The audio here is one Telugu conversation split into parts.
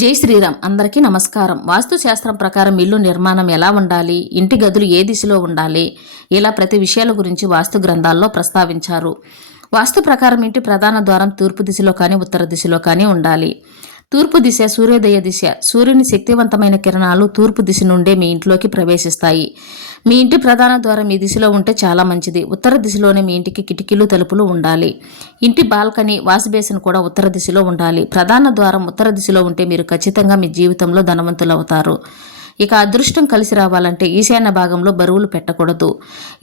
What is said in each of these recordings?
జై శ్రీరామ్. అందరికీ నమస్కారం. వాస్తు శాస్త్రం ప్రకారం ఇల్లు నిర్మాణం ఎలా ఉండాలి, ఇంటి గదులు ఏ దిశలో ఉండాలి, ఇలా ప్రతి విషయాల గురించి వాస్తు గ్రంథాల్లో ప్రస్తావించారు. వాస్తు ప్రకారం ఇంటి ప్రధాన ద్వారం తూర్పు దిశలో కానీ ఉత్తర దిశలో కానీ ఉండాలి. తూర్పు దిశ సూర్యోదయ దిశ. సూర్యుని శక్తివంతమైన కిరణాలు తూర్పు దిశ నుండే మీ ఇంట్లోకి ప్రవేశిస్తాయి. మీ ఇంటి ప్రధాన ద్వారం ఈ దిశలో ఉంటే చాలా మంచిది. ఉత్తర దిశలోనే మీ ఇంటికి కిటికీలు, తలుపులు ఉండాలి. ఇంటి బాల్కనీ, వాష్ బేసిన్ కూడా ఉత్తర దిశలో ఉండాలి. ప్రధాన ద్వారం ఉత్తర దిశలో ఉంటే మీరు ఖచ్చితంగా మీ జీవితంలో ధనవంతులవుతారు. ఇక అదృష్టం కలిసి రావాలంటే ఈశాన్య భాగంలో బరువులు పెట్టకూడదు.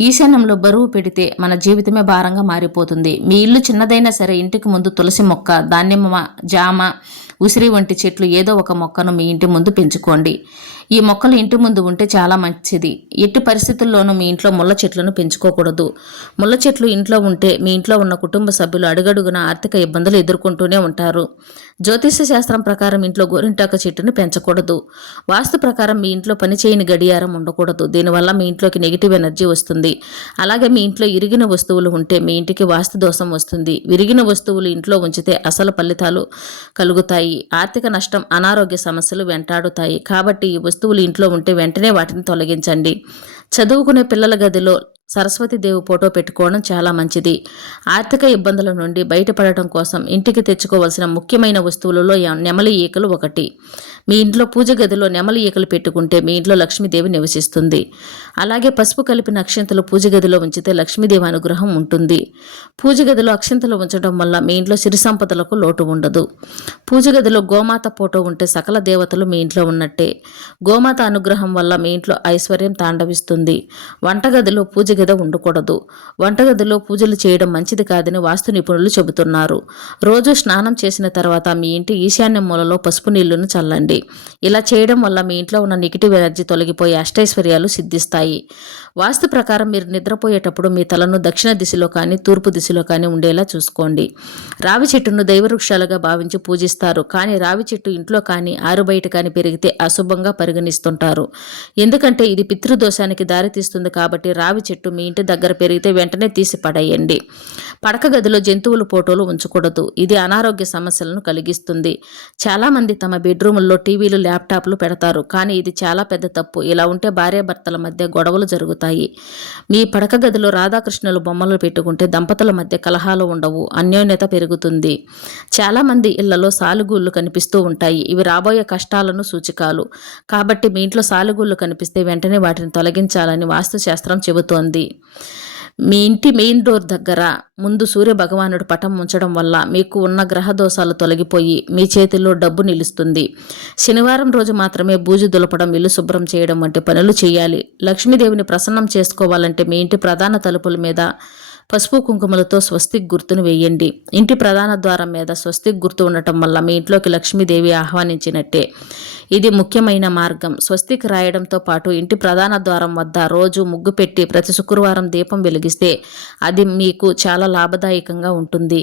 ఈశాన్యంలో బరువు పెడితే మన జీవితమే భారంగా మారిపోతుంది. మీ ఇల్లు చిన్నదైనా సరే ఇంటికి ముందు తులసి మొక్క, దానిమ్మ, జామ, ఉసిరి వంటి చెట్లు ఏదో ఒక మొక్కను మీ ఇంటి ముందు పెంచుకోండి. ఈ మొక్కలు ఇంటి ముందు ఉంటే చాలా మంచిది. ఎట్టి పరిస్థితుల్లోనూ మీ ఇంట్లో ముళ్ళ చెట్లను పెంచుకోకూడదు. ముళ్ళ చెట్లు ఇంట్లో ఉంటే మీ ఇంట్లో ఉన్న కుటుంబ సభ్యులు అడుగడుగున ఆర్థిక ఇబ్బందులు ఎదుర్కొంటూనే ఉంటారు. జ్యోతిష శాస్త్రం ప్రకారం ఇంట్లో గోరింటాకు చెట్టును పెంచకూడదు. వాస్తు ప్రకారం మీ ఇంట్లో పనిచేయని గడియారం ఉండకూడదు. దీనివల్ల మీ ఇంట్లోకి నెగిటివ్ ఎనర్జీ వస్తుంది. అలాగే మీ ఇంట్లో ఇరిగిన వస్తువులు ఉంటే మీ ఇంటికి వాస్తు దోషం వస్తుంది. విరిగిన వస్తువులు ఇంట్లో ఉంచితే అసలు ఫలితాలు కలుగుతాయి. ఆర్థిక నష్టం, అనారోగ్య సమస్యలు వెంటాడుతాయి. కాబట్టి ఈ వస్తువులు ఇంట్లో ఉంటే వెంటనే వాటిని తొలగించండి. చదువుకునే పిల్లల గదిలో సరస్వతీదేవి ఫోటో పెట్టుకోవడం చాలా మంచిది. ఆర్థిక ఇబ్బందుల నుండి బయటపడటం కోసం ఇంటికి తెచ్చుకోవాల్సిన ముఖ్యమైన వస్తువులలో నెమలి ఈకలు ఒకటి. మీ ఇంట్లో పూజ గదిలో నెమలి ఈకలు పెట్టుకుంటే మీ ఇంట్లో లక్ష్మీదేవి నివసిస్తుంది. అలాగే పసుపు కలిపిన అక్షింతలు పూజ గదిలో ఉంచితే లక్ష్మీదేవి అనుగ్రహం ఉంటుంది. పూజ గదిలో అక్షింతలు ఉంచడం వల్ల మీ ఇంట్లో సిరి సంపదలకు లోటు ఉండదు. పూజ గదిలో గోమాత ఫోటో ఉంటే సకల దేవతలు మీ ఇంట్లో ఉన్నట్టే. గోమాత అనుగ్రహం వల్ల మీ ఇంట్లో ఐశ్వర్యం తాండవిస్తుంది. వంటగదిలో పూజ గది ఉండకూడదు. వంటగదిలో పూజలు చేయడం మంచిది కాదని వాస్తు నిపుణులు చెబుతున్నారు. రోజు స్నానం చేసిన తర్వాత మీ ఇంటి ఈశాన్య మూలలో పసుపు నీళ్లను చల్లండి. ఇలా చేయడం వల్ల మీ ఇంట్లో ఉన్న నెగిటివ్ ఎనర్జీ తొలగిపోయి అష్టైశ్వర్యాలు సిద్ధిస్తాయి. వాస్తు ప్రకారం మీరు నిద్రపోయేటప్పుడు మీ తలను దక్షిణ దిశలో కానీ తూర్పు దిశలో కానీ ఉండేలా చూసుకోండి. రావి చెట్టును దైవవృక్షాలుగా భావించి పూజిస్తారు. కానీ రావి చెట్టు ఇంట్లో కానీ ఆరుబయట కానీ పెరిగితే అశుభంగా పరిగణిస్తుంటారు. ఎందుకంటే ఇది పితృదోషానికి దారితీస్తుంది. కాబట్టి రావి చెట్టు మీ ఇంటి దగ్గర పెరిగితే వెంటనే తీసి పడేయండి. పడక గదిలో జంతువుల ఫోటోలు ఉంచకూడదు. ఇది అనారోగ్య సమస్యలను కలిగిస్తుంది. చాలామంది తమ బెడ్రూముల్లో టీవీలు, ల్యాప్టాప్లు పెడతారు. కానీ ఇది చాలా పెద్ద తప్పు. ఇలా ఉంటే భార్యాభర్తల మధ్య గొడవలు జరుగుతాయి. మీ పడక గదిలో రాధాకృష్ణుల బొమ్మలు పెట్టుకుంటే దంపతుల మధ్య కలహాలు ఉండవు, అన్యోన్యత పెరుగుతుంది. చాలామంది ఇళ్లలో సాలుగూళ్ళు కనిపిస్తూ ఉంటాయి. ఇవి రాబోయే కష్టాలను సూచికాలు. కాబట్టి మీ ఇంట్లో సాలుగూళ్ళు కనిపిస్తే వెంటనే వాటిని తొలగించాలని వాస్తుశాస్త్రం చెబుతోంది. మీ ఇంటి మెయిన్ డోర్ దగ్గర ముందు సూర్య భగవానుడు పటం ఉంచడం వల్ల మీకు ఉన్న గ్రహ దోషాలు తొలగిపోయి మీ చేతిలో డబ్బు నిలుస్తుంది. శనివారం రోజు మాత్రమే బూజు దులపడం, ఇల్లు శుభ్రం చేయడం వంటి పనులు చేయాలి. లక్ష్మీదేవిని ప్రసన్నం చేసుకోవాలంటే మీ ఇంటి ప్రధాన తలుపుల మీద పసుపు కుంకుమలతో స్వస్తిక్ గుర్తును వేయండి. ఇంటి ప్రధాన ద్వారం మీద స్వస్తిక్ గుర్తు ఉండటం వల్ల మీ ఇంట్లోకి లక్ష్మీదేవి ఆహ్వానించినట్టే. ఇది ముఖ్యమైన మార్గం. స్వస్తిక్ రాయడంతో పాటు ఇంటి ప్రధాన ద్వారం వద్ద రోజు ముగ్గు పెట్టి ప్రతి శుక్రవారం దీపం వెలిగిస్తే అది మీకు చాలా లాభదాయకంగా ఉంటుంది.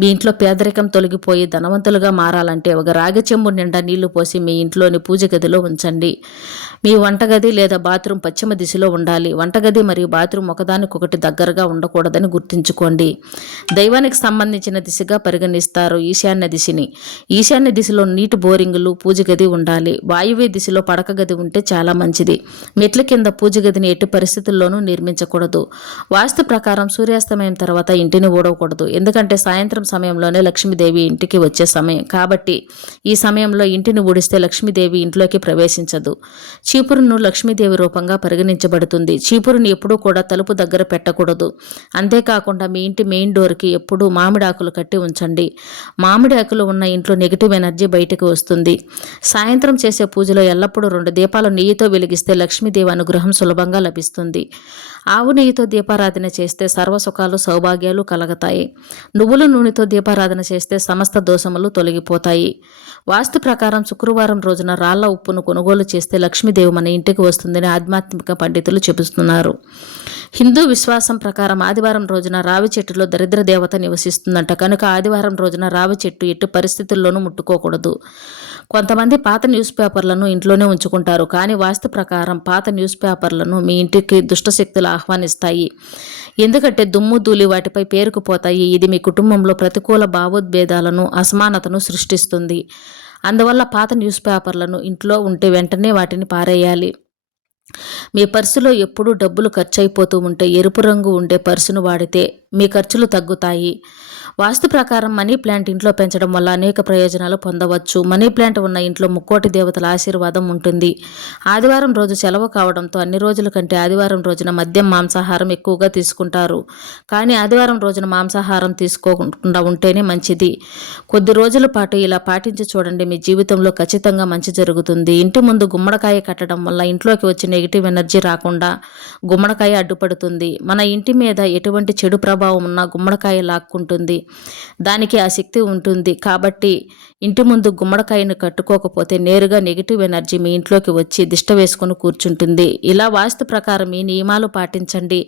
మీ ఇంట్లో పేదరికం తొలగిపోయి ధనవంతులుగా మారాలంటే ఒక రాగి చెంబు నిండా నీళ్లు పోసి మీ ఇంట్లోని పూజ గదిలో ఉంచండి. మీ వంటగది లేదా బాత్రూమ్ పశ్చిమ దిశలో ఉండాలి. వంటగది మరియు బాత్రూమ్ ఒకదానికొకటి దగ్గరగా ఉండకూడదని గుర్తుంచుకోండి. దైవానికి సంబంధించిన దిశగా పరిగణిస్తారు ఈశాన్య దిశని. ఈశాన్య దిశలో నీటి బోరింగులు, పూజ గది ఉండాలి. వాయువ్య దిశలో పడక గది ఉంటే చాలా మంచిది. మెట్ల కింద పూజ గదిని ఎట్టి పరిస్థితుల్లోనూ నిర్మించకూడదు. వాస్తు ప్రకారం సూర్యాస్తమయం తర్వాత ఇంటిని ఊడవకూడదు. ఎందుకంటే సాయంత్రం సమయంలోనే లక్ష్మీదేవి ఇంటికి వచ్చే సమయం. కాబట్టి ఈ సమయంలో ఇంటిని ఊడిస్తే లక్ష్మీదేవి ఇంట్లోకి ప్రవేశించదు. చీపురును లక్ష్మీదేవి రూపంగా పరిగణించబడుతుంది. చీపురుని ఎప్పుడూ కూడా తలుపు దగ్గర పెట్టకూడదు. అంతేకాకుండా మీ ఇంటి మెయిన్ డోర్కి ఎప్పుడూ మామిడాకులు కట్టి ఉంచండి. మామిడాకులు ఉన్న ఇంట్లో నెగిటివ్ ఎనర్జీ బయటకు వస్తుంది. సాయంత్రం చేసే పూజలో ఎల్లప్పుడూ 2 దీపాలు నెయ్యితో వెలిగిస్తే లక్ష్మీదేవి అనుగ్రహం సులభంగా లభిస్తుంది. ఆవు నెయ్యితో దీపారాధన చేస్తే సర్వసుఖాలు, సౌభాగ్యాలు కలగతాయి. నువ్వుల నూనెతో దీపారాధన చేస్తే సమస్త దోషములు తొలగిపోతాయి. వాస్తు ప్రకారం శుక్రవారం రోజున రాళ్ల ఉప్పును కొనుగోలు చేస్తే లక్ష్మీదేవి మన ఇంటికి వస్తుందని ఆధ్యాత్మిక పండితులు చెబుతున్నారు. హిందూ విశ్వాసం ప్రకారం ఆదివారం రోజున రావి చెట్టులో దరిద్ర దేవత నివసిస్తుందంట. కనుక ఆదివారం రోజున రావి చెట్టు ఎట్టి పరిస్థితుల్లోనూ ముట్టుకోకూడదు. కొంతమంది పాత న్యూస్ పేపర్లను ఇంట్లోనే ఉంచుకుంటారు. కానీ వాస్తు ప్రకారం పాత న్యూస్ పేపర్లను మీ ఇంటికి దుష్టశక్తులు ఆహ్వానిస్తాయి. ఎందుకంటే దుమ్ము ధూళి వాటిపై పేరుకుపోతాయి. ఇది మీ కుటుంబంలో ప్రతికూల భావోద్వేదాలను, అసమానతను సృష్టిస్తుంది. అందువల్ల పాత న్యూస్ పేపర్లను ఇంట్లో ఉంటే వెంటనే వాటిని పారేయాలి. మీ పర్సులో ఎప్పుడూ డబ్బులు ఖర్చయిపోతూ ఉంటే ఎరుపు రంగు ఉండే పర్సును వాడితే మీ ఖర్చులు తగ్గుతాయి. వాస్తు ప్రకారం మనీ ప్లాంట్ ఇంట్లో పెంచడం వల్ల అనేక ప్రయోజనాలు పొందవచ్చు. మనీ ప్లాంట్ ఉన్న ఇంట్లో ముక్కోటి దేవతల ఆశీర్వాదం ఉంటుంది. ఆదివారం రోజు సెలవు కావడంతో అన్ని రోజుల కంటే ఆదివారం రోజున మద్యం మాంసాహారం ఎక్కువగా తీసుకుంటారు. కానీ ఆదివారం రోజున మాంసాహారం తీసుకోకుండా ఉంటేనే మంచిది. కొద్ది రోజుల పాటు ఇలా పాటించి చూడండి, మీ జీవితంలో ఖచ్చితంగా మంచి జరుగుతుంది. ఇంటి ముందు గుమ్మడికాయ కట్టడం వల్ల ఇంట్లోకి వచ్చి నెగిటివ్ ఎనర్జీ రాకుండా గుమ్మడికాయ అడ్డుపడుతుంది. మన ఇంటి మీద ఎటువంటి చెడు ప్రభావం ఉన్నా గుమ్మడికాయ లాక్కుంటుంది. దానికి ఆ శక్తి ఉంటుంది. కాబట్టి ఇంటి ముందు గుమ్మడికాయను కట్టుకోకపోతే నేరుగా నెగిటివ్ ఎనర్జీ మీ ఇంట్లోకి వచ్చి దిష్ట వేసుకొని కూర్చుంటుంది. ఇలా వాస్తు ప్రకారం ఈ నియమాలు పాటించండి.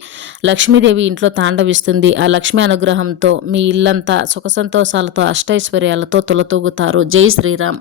లక్ష్మీదేవి ఇంట్లో తాండవిస్తుంది. ఆ లక్ష్మీ అనుగ్రహంతో మీ ఇల్లంతా సుఖ సంతోషాలతో అష్టైశ్వర్యాలతో తులతూగుతారు. జై శ్రీరామ్.